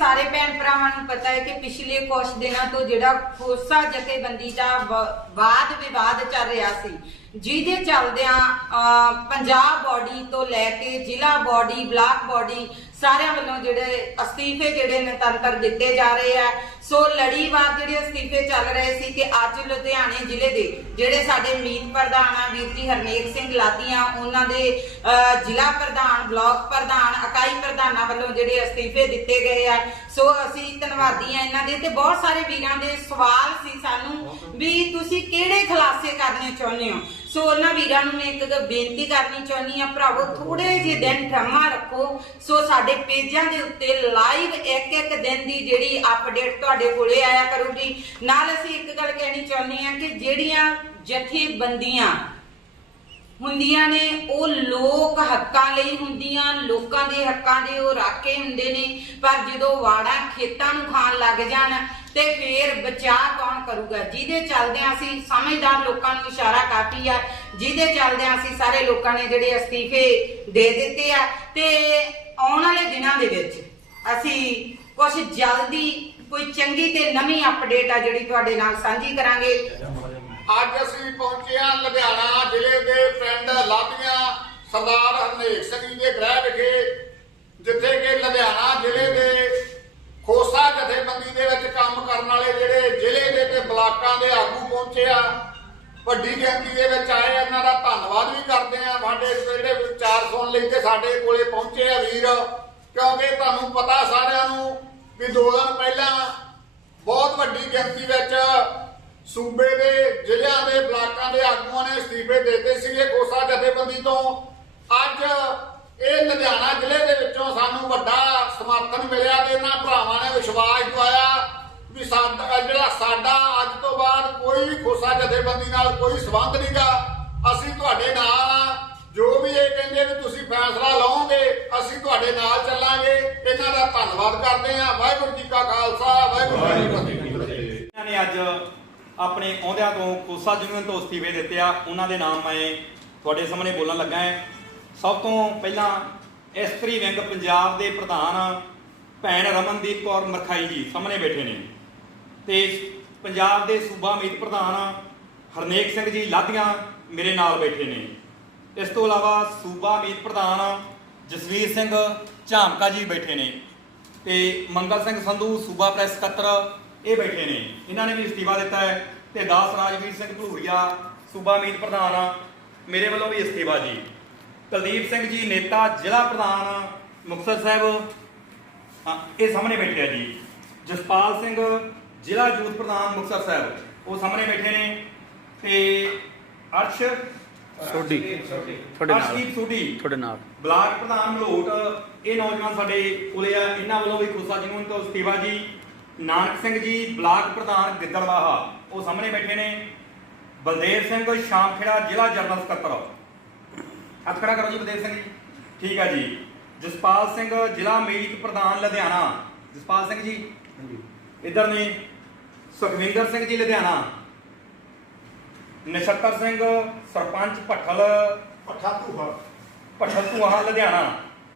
ਸਾਰੇ ਭੈਣ ਭਰਾਵਾਂ ਨੂੰ ਪਤਾ ਹੈ ਕਿ ਪਿਛਲੇ ਕੁਝ ਦਿਨਾਂ ਤੋਂ ਜਿਹੜਾ ਖੋਸਾ ਜਥੇਬੰਦੀ ਦਾ ਵਾਦ ਵਿਵਾਦ ਚੱਲ ਰਿਹਾ ਸੀ ਜਿਹਦੇ ਚੱਲਦਿਆਂ ਪੰਜਾਬ ਬਾਡੀ ਤੋਂ ਲੈ ਕੇ ਜ਼ਿਲ੍ਹਾ ਬਾਡੀ ਬਲਾਕ ਬਾਡੀ ਸਾਰਿਆਂ ਵੱਲੋਂ ਜਿਹੜੇ ਅਸਤੀਫੇ ਜਿਹੜੇ ਨਿਰੰਤਰ ਦਿੱਤੇ ਜਾ ਰਹੇ ਆ। ਸੋ ਲੜੀਵਾਰ ਜਿਹੜੇ ਅਸਤੀਫੇ ਚੱਲ ਰਹੇ ਸੀ ਕਿ ਅੱਜ ਲੁਧਿਆਣੇ ਜ਼ਿਲ੍ਹੇ ਦੇ ਜਿਹੜੇ ਸਾਡੇ ਮੀਤ ਪ੍ਰਧਾਨ ਆ ਵੀਰ ਜੀ ਹਰਨੇਕ ਸਿੰਘ ਲਾਦੀਆਂ ਉਹਨਾਂ ਦੇ ਅਹ, ਜ਼ਿਲ੍ਹਾ ਪ੍ਰਧਾਨ ਬਲਾਕ ਪ੍ਰਧਾਨ ਇਕਾਈ ਪ੍ਰਧਾਨਾਂ ਵੱਲੋਂ ਜਿਹੜੇ ਅਸਤੀਫੇ ਦਿੱਤੇ ਗਏ ਆ। ਸੋ ਅਸੀਂ ਧੰਨਵਾਦੀ ਆ ਇਹਨਾਂ ਦੇ ਤੇ ਬਹੁਤ ਸਾਰੇ ਵੀਰਾਂ ਦੇ ਸਵਾਲ ਸੀ ਸਾਨੂੰ ਵੀ ਤੁਸੀਂ ਕਿਹੜੇ ਖੁਲਾਸੇ ਕਰਨੇ ਚਾਹੁੰਦੇ ਹੋ? ਸੋ ਉਹਨਾਂ ਵੀਰਾਂ ਨੂੰ ਮੈਂ ਇੱਕ ਬੇਨਤੀ ਕਰਨੀ ਚਾਹੁੰਦੀ ਆ ਭਰਾਵੋ ਥੋੜੇ ਜਿਹੇ ਦਿਨ ਠਰਮਾ ਰੱਖੋ। ਸੋ ਸਾਡੇ ਪੇਜਾਂ ਦੇ ਉੱਤੇ ਲਾਈਵ ਇੱਕ ਇੱਕ ਦਿਨ ਦੀ ਜਿਹੜੀ ਅਪਡੇਟ ਤੁਹਾਡੇ ਕੋਲੇ ਆਇਆ ਕਰੂਗੀ। ਨਾਲ ਅਸੀਂ ਇੱਕ ਗੱਲ ਕਹਿਣੀ ਚਾਹੁੰਦੇ ਆ ਕਿ ਜਿਹੜੀਆਂ ਜਥੇਬੰਦੀਆਂ ਹੁੰਦੀਆਂ ਨੇ, ਉਹ ਲੋਕ ਹੱਕਾਂ ਲਈ ਹੁੰਦੀਆਂ, ਲੋਕਾਂ ਦੇ ਹੱਕਾਂ ਦੇ ਉਹ ਰਾਖੇ ਹੁੰਦੇ ਨੇ, ਪਰ ਜਦੋਂ ਵਾੜਾ ਖੇਤਾਂ ਨੂੰ ਖਾਣ ਲੱਗ ਜਾਣ, ਤੇ ਫੇਰ ਬਚਾਅ ਕੌਣ ਕਰੂਗਾ? ਜਿਹਦੇ ਚੱਲਦਿਆਂ ਅਸੀਂ ਸਮਝਦਾਰ ਲੋਕਾਂ ਨੂੰ ਇਸ਼ਾਰਾ ਕਾਫੀ ਆ, ਜਿਹਦੇ ਚੱਲਦਿਆਂ ਅਸੀਂ ਸਾਰੇ ਲੋਕਾਂ ਨੇ ਜਿਹੜੇ ਅਸਤੀਫੇ ਦੇ ਦਿੱਤੇ ਆ, ਤੇ ਆਉਣ ਵਾਲੇ ਦਿਨਾਂ ਦੇ ਵਿੱਚ ਅਸੀਂ ਕੁਝ ਜਲਦੀ, ਕੋਈ ਚੰਗੀ ਤੇ ਨਵੀਂ ਅਪਡੇਟ ਆ ਜਿਹੜੀ ਤੁਹਾਡੇ ਨਾਲ ਸਾਂਝੀ ਕਰਾਂਗੇ। ਅੱਜ ਅਸੀਂ ਪਹੁੰਚੇ ਹਾਂ ਲੁਧਿਆਣਾ ਜ਼ਿਲ੍ਹੇ ਦੇ ਪਿੰਡ ਸਰਦਾਰ ਹਰਨੇਕ ਸਿੰਘ ਜੀ ਦੇ ਗ੍ਰਹਿ ਵਿਖੇ, ਜਿੱਥੇ ਕਿ ਲੁਧਿਆਣਾ ਜ਼ਿਲ੍ਹੇ ਦੇ ਖੋਸਾ ਜਥੇਬੰਦੀ ਦੇ ਵਿੱਚ ਕੰਮ ਕਰਨ ਵਾਲੇ ਜਿਹੜੇ ਜ਼ਿਲ੍ਹੇ ਦੇ ਤੇ ਬਲਾਕਾਂ ਦੇ ਆਗੂ ਪਹੁੰਚੇ ਆ, ਵੱਡੀ ਗਿਣਤੀ ਦੇ ਵਿੱਚ ਆਏ, ਇਹਨਾਂ ਦਾ ਧੰਨਵਾਦ ਵੀ ਕਰਦੇ ਆ। ਸਾਡੇ ਜਿਹੜੇ ਵਿਚਾਰ ਸੁਣ ਲਈ ਤੇ ਸਾਡੇ ਕੋਲੇ ਪਹੁੰਚੇ ਆ ਵੀਰ, ਕਿਉਂਕਿ ਤੁਹਾਨੂੰ ਪਤਾ ਸਾਰਿਆਂ ਨੂੰ ਵੀ ਦੋ ਦਿਨ ਪਹਿਲਾਂ ਬਹੁਤ ਵੱਡੀ ਗਿਣਤੀ ਵਿੱਚ ਸੂਬੇ ਦੇ ਜ਼ਿਲ੍ਹਿਆਂ ਦੇ ਬਲਾਕਾਂ ਦੇ ਆਗੂਆਂ ਨੇ ਅਸਤੀਫੇ ਦਿੱਤੇ ਸੀਗੇ ਕੋਸਾ ਜਥੇਬੰਦੀ ਤੋਂ। ਅੱਜ ਇਹ ਲੁਧਿਆਣਾ ਜ਼ਿਲ੍ਹੇ ਦੇ ਵਿੱਚੋਂ ਸਾਨੂੰ ਵੱਡਾ ਸਮਰਥਨ ਮਿਲਿਆ ਤੇ ਇਹਨਾਂ ਭਰਾਵਾਂ ਨੇ ਵਿਸ਼ਵਾਸ ਦਵਾਇਆ ਵੀ ਸਾਡਾ ਜਿਹੜਾ ਸਾਡਾ ਅੱਜ ਤੋਂ ਬਾਅਦ ਕੋਈ ਵੀ ਖੋਸਾ ਜਥੇਬੰਦੀ ਨਾਲ ਕੋਈ ਸੰਬੰਧ ਨਹੀਂਗਾ। ਅਸੀਂ ਤੁਹਾਡੇ ਨਾਲ ਆ। ਜੋ ਵੀ ਇਹ ਕਹਿੰਦੇ ਵੀ ਤੁਸੀਂ ਫੈਸਲਾ ਲਓਗੇ, ਅਸੀਂ ਤੁਹਾਡੇ ਨਾਲ ਚੱਲਾਂਗੇ। ਇਹਨਾਂ ਦਾ ਧੰਨਵਾਦ ਕਰਦੇ ਹਾਂ। ਵਾਹਿਗੁਰੂ ਜੀ ਕਾ ਖਾਲਸਾ, ਵਾਹਿਗੁਰੂ ਜੀ ਕੀ ਫਤਿਹ। ਇਹਨਾਂ ਨੇ ਅੱਜ ਆਪਣੇ ਅਹੁਦਿਆਂ ਤੋਂ ਕੋਸਾ ਯੂਨੀਅਨ ਤੋਂ ਅਸਤੀਫੇ ਦਿੱਤੇ ਆ ਉਹਨਾਂ ਦੇ ਨਾਮ ਮੈਂ ਤੁਹਾਡੇ ਸਾਹਮਣੇ ਬੋਲਣ ਲੱਗਾ ਹਾਂ। ਸਭ ਤੋਂ ਪਹਿਲਾਂ ਇਸਤਰੀ ਵਿੰਗ ਪੰਜਾਬ ਦੇ ਪ੍ਰਧਾਨ ਭੈਣ ਰਮਨਦੀਪ ਕੌਰ ਮਰਖਾਈ ਜੀ ਸਾਹਮਣੇ ਬੈਠੇ ਨੇ। ਤੇ ਪੰਜਾਬ ਦੇ ਸੂਬਾ ਮੀਤ ਪ੍ਰਧਾਨ ਹਰਨੇਕ ਸਿੰਘ ਜੀ ਲਾਧੀਆਂ ਮੇਰੇ ਨਾਲ ਬੈਠੇ ਨੇ। ਇਸ ਤੋਂ ਇਲਾਵਾ ਸੂਬਾ ਮੀਤ ਪ੍ਰਧਾਨ ਜਸਵੀਰ ਸਿੰਘ ਝਾਮਕਾ ਜੀ ਬੈਠੇ ਨੇ। ਤੇ ਮੰਗਲ ਸਿੰਘ ਸੰਧੂ ਸੂਬਾ ਪ੍ਰੈਸ ਸਕੱਤਰ ਇਹ ਬੈਠੇ ਨੇ। ਇਹਨਾਂ ਨੇ ਵੀ ਅਸਤੀਫਾ ਦਿੱਤਾ ਹੈ ਤੇ ਦਾਸ ਰਾਜਵੀਰ ਸਿੰਘ ਭਲੂਰੀਆ ਸੂਬਾ ਮੀਤ ਪ੍ਰਧਾਨ ਮੇਰੇ ਵੱਲੋਂ ਵੀ ਅਸਤੀਫਾ ਜੀ। ਕੁਲਦੀਪ ਸਿੰਘ ਜੀ ਨੇਤਾ ਜ਼ਿਲ੍ਹਾ ਪ੍ਰਧਾਨ ਮੁਕਤਸਰ ਸਾਹਿਬ। ਇਹ ਸਾਹਮਣੇ ਬੈਠੇ ਆ ਜੀ। ਜਸਪਾਲ ਸਿੰਘ ਜ਼ਿਲ੍ਹਾ ਯੂਥ ਪ੍ਰਧਾਨ ਮੁਕਤਸਰ ਸਾਹਿਬ। ਉਹ ਸਾਹਮਣੇ ਬੈਠੇ ਨੇ ਤੇ ਅਰਸ਼ ਸੋਢੀ। ਤੁਹਾਡੇ ਨਾਲ। ਅਰਸ਼ਦੀਪ ਸੋਢੀ। ਤੁਹਾਡੇ ਨਾਲ। ਬਲਾਕ ਪ੍ਰਧਾਨ ਮਲੋਟ ਇਹ ਨੌਜਵਾਨ ਸਾਡੇ ਕੋਲੇ ਆ। ਇਹਨਾਂ ਵੱਲੋਂ ਵੀ ਖੁਸਾ ਜਨੂਨ ਤੋਂ ਅਸਤੀਫਾ ਜੀ। ਨਾਨਕ ਸਿੰਘ ਜੀ ਬਲਾਕ ਪ੍ਰਧਾਨ ਗਿੱਦੜਵਾਹਾ ਉਹ ਸਾਹਮਣੇ ਬੈਠੇ ਨੇ। ਬਲਦੇਵ ਸਿੰਘ ਸ਼ਾਮਖੇੜਾ ਜ਼ਿਲ੍ਹਾ ਜਨਰਲ ਸਕੱਤਰ। ਹੱਥ ਖੜਾ ਕਰੋ ਜੀ ਬਲਦੇਵ ਸਿੰਘ ਜੀ। ਠੀਕ ਆ ਜੀ। ਜਸਪਾਲ ਸਿੰਘ ਜ਼ਿਲ੍ਹਾ ਮੀਤ ਪ੍ਰਧਾਨ ਲੁਧਿਆਣਾ। ਜਸਪਾਲ ਸਿੰਘ ਜੀ ਇੱਧਰ ਨੇ। ਸੁਖਵਿੰਦਰ ਸਿੰਘ ਜੀ ਲੁਧਿਆਣਾ। ਨਛੱਤਰ ਸਿੰਘ ਸਰਪੰਚ ਭੱਠਲ। ਪੱਠਾ ਧੂਹਾ ਭੱਠਲ ਲੁਧਿਆਣਾ।